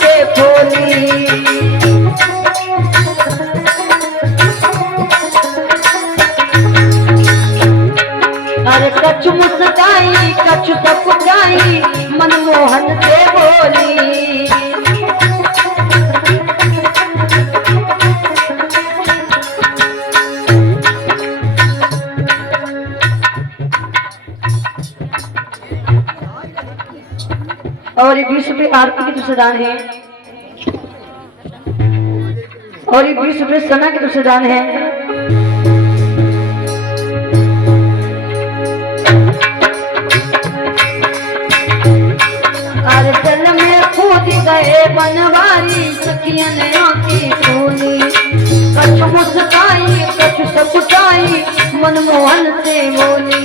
के खोली। अरे कछु मुस्काई कछु सकुचाई मनमोहन से बोली। और ये 20 रुपये आरती की दूसरे दान है और ये 20 रुपये सना की दूसरे दान है। अरे जल में कूद गए बनवारी सखियन की खोली। कछु मुस्काई कछु सकुचाई मनमोहन से बोली।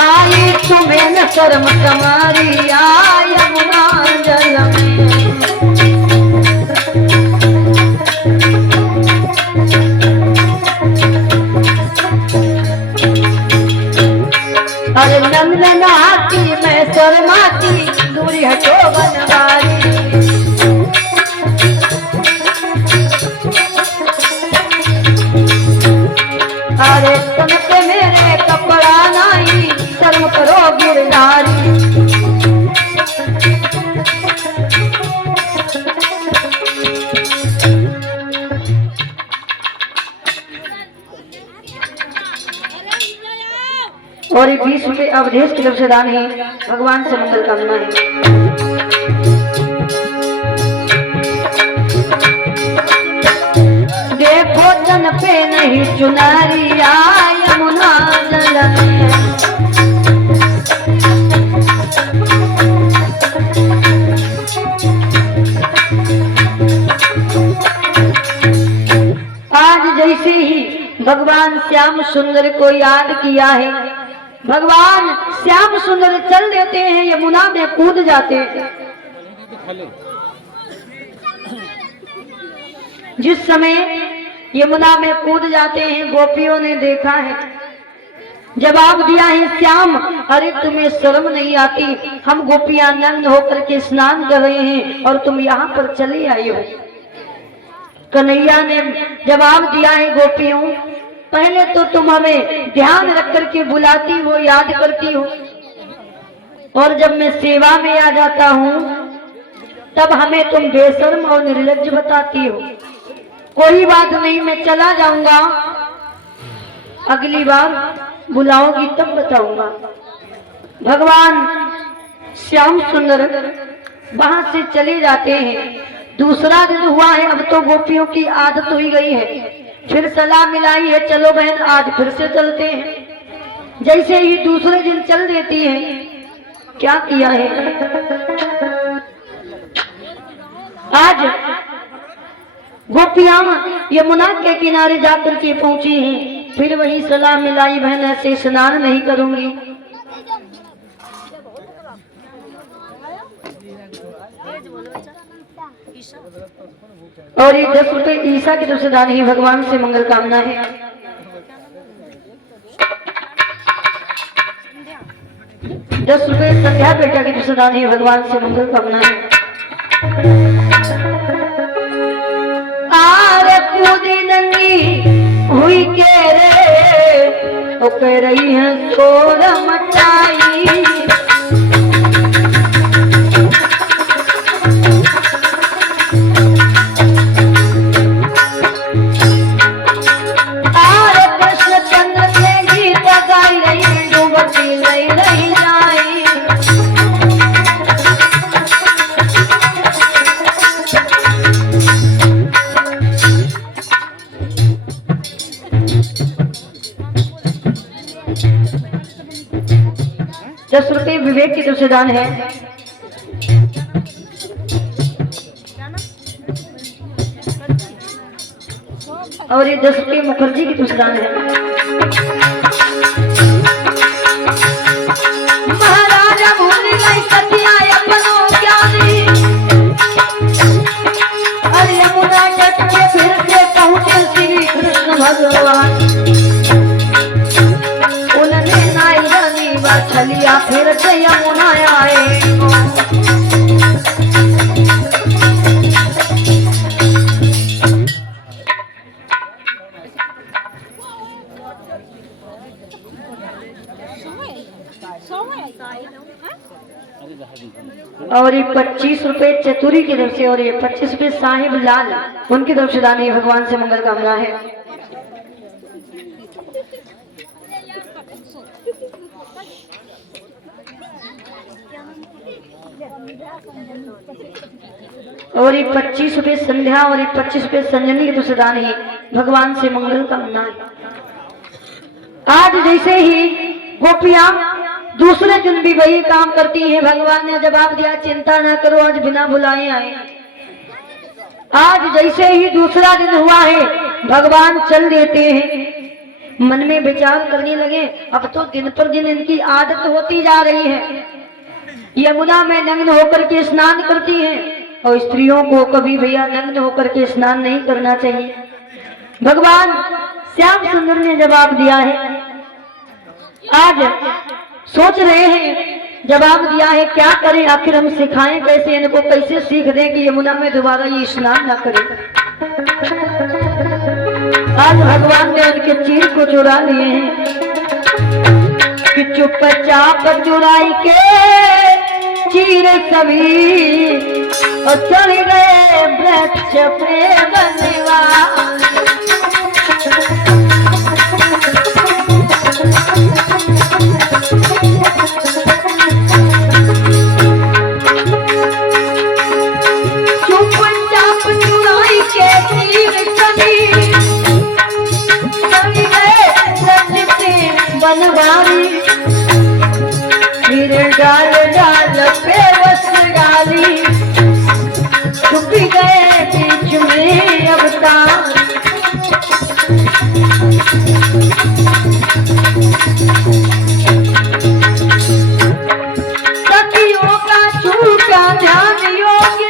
आई तुम्हें न शर्म तुम्हारी आई यमुना जल में। अरे नंद नहाती मैं शर्माती दूरी हटो बनवारी। अरे तुम पे मेरे कपड़ा नहीं शर्म करो गिरधारी। और ये 20 रुपये अवधेश की तरफ से दान है। भगवान से मंगल कामना है। देखो तन पे नहीं चुनारी यमुना जल में। आज जैसे ही भगवान श्याम सुंदर को याद किया है, भगवान श्याम सुंदर चल देते हैं, यमुना में कूद जाते हैं। जिस समय यमुना में कूद जाते हैं गोपियों ने देखा है, जवाब दिया है श्याम अरे तुम्हें शर्म नहीं आती, हम गोपियां नग्न होकर के स्नान कर रहे हैं और तुम यहाँ पर चले आए हो। कन्हैया ने जवाब दिया है गोपियों पहले तो तुम हमें ध्यान रख करके बुलाती हो, याद करती हो, और जब मैं सेवा में आ जाता हूँ तब हमें तुम बेशर्म और निर्लज्ज बताती हो। कोई बात नहीं, मैं चला जाऊंगा, अगली बार बुलाओगी तब बताऊंगा। भगवान श्याम सुंदर वहां से चले जाते हैं। दूसरा दिन हुआ है, अब तो गोपियों की आदत हुई गई है, फिर सलाह मिलाई है चलो बहन आज फिर से चलते हैं। जैसे ही दूसरे दिन चल देती है, क्या किया है आज गोपियां यमुना के किनारे जाकर के पहुंची हैं। फिर वही सलाह मिलाई बहन ऐसे स्नान नहीं करूंगी। और ये 10 रुपये ईसा की तरफ से दान ही भगवान से मंगल कामना है। दस रुपये संध्या बेटा की तरफ से दान ही भगवान से मंगल कामना है। आरे कूदी नंगी हुई के रे वो कह रही है छोड़ मचाई। ₹10 विवेक की तरफ से दान है। और ये 10 रुपये मुखर्जी की तरफ से दान है। महाराजा भूल गई सतिया अपनो ज्ञानी, अरे यमुना तट पे फिर से पहुंचे श्री कृष्ण भगवान। छलिया फिर से यमुना आए, ये 25 रुपए चतुरी की तरफ से और ये 25 रुपए साहिब लाल उनकी तरफ से दान, ये भगवान से मंगल कामना है। और ये 25 रुपए संध्या और ये 25 रुपए संजनी की तरफ से दान है, भगवान से मंगल कामना है। आज जैसे ही गोपियां दूसरे दिन भी वही काम करती है, भगवान ने जवाब दिया चिंता ना करो, आज बिना बुलाए आए। आज जैसे ही दूसरा दिन हुआ है, भगवान चल देते हैं। मन में विचार करने लगे, अब तो दिन पर दिन इनकी आदत होती जा रही है। यमुना में नग्न होकर के स्नान करती है और स्त्रियों को कभी भैया नग्न होकर के स्नान नहीं करना चाहिए। भगवान श्याम सुंदर ने जवाब दिया है। आज सोच रहे हैं, जवाब दिया है क्या करें, आखिर हम सिखाएं कैसे, इनको कैसे सीख दें कि यमुना में दोबारा ये स्नान ना करें। आज भगवान ने उनके चीर को चुरा लिए हैं कि चुपचाप चुराई के चीर सभी और चल गए वृक्ष पे बनवा। फिर डाल डाल पे बस डाली, छुप गए बीच में अवतार। सखियों का झूठा ध्यान योग्य,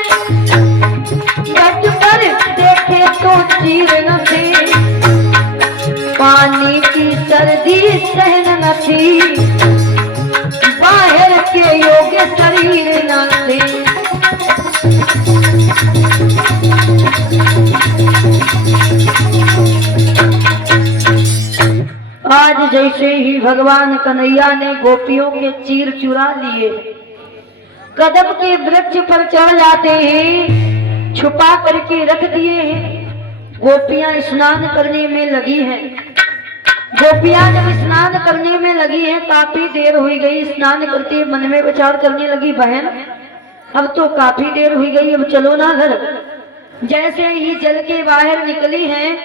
गट पर देखे तो चीर न थे, पानी की सर्दी सहन न थी, बाहर के योग्य शरीर न थे। आज जैसे ही भगवान कन्हैया ने गोपियों के चीर चुरा लिए, कदम के वृक्ष पर चढ़ जाते हैं, छुपा करके रख दिए हैं। गोपियां स्नान करने में लगी हैं। गोपियां जब स्नान करने में लगी हैं, काफी देर हुई गई, स्नान करते मन में विचार करने लगी, बहन अब तो काफी देर हुई गई, अब चलो ना घर। जैसे ही जल के बाहर निकली हैं,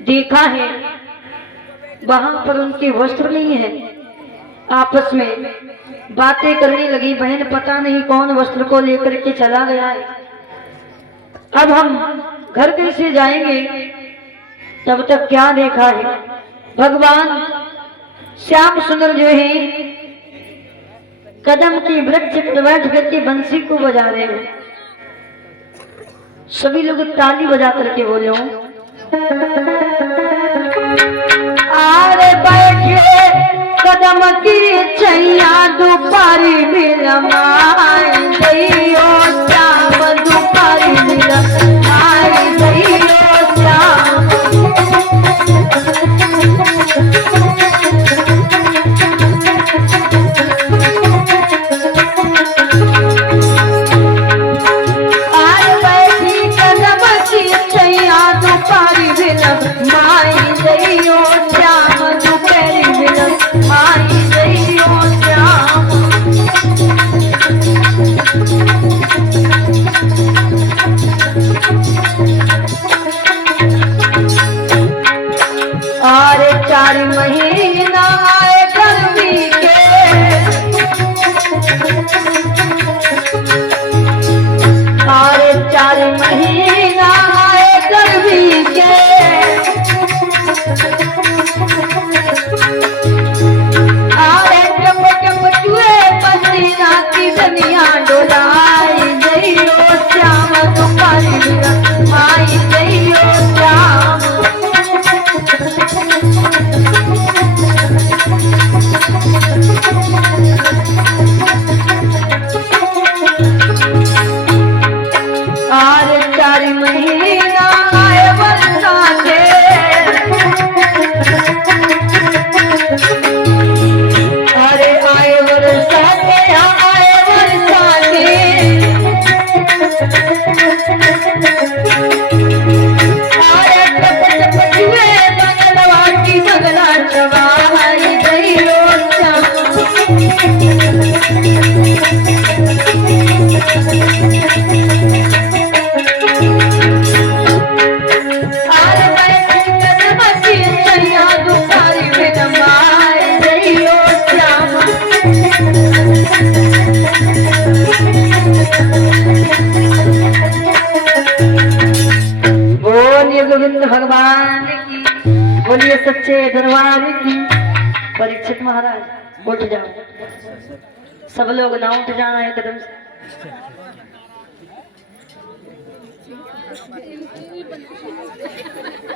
देखा है वहां पर उनके वस्त्र नहीं है। आपस में बातें करने लगी, बहन पता नहीं कौन वस्त्र को लेकर के चला गया है, अब हम घर कैसे जाएंगे। तब तक क्या देखा है, भगवान श्याम सुंदर जो है कदम की वृक्ष पर बैठ करके बंसी को बजा रहे हैं। सभी लोग ताली बजा करके बोले आरे बैठे कदम की छैया दोपहरी मिलमाई दैयो श्याम, दोपहरी मिलमाई दैयो श्याम। आर बैठी कदमसी सैया दुसारी बिन माए जइयो श्याम। बोलिए गोविंद भगवान की, बोलिए सच्चे दरबार की। परीक्षित महाराज उठ जाओ, सब लोग ना उठ जाना एकदम से।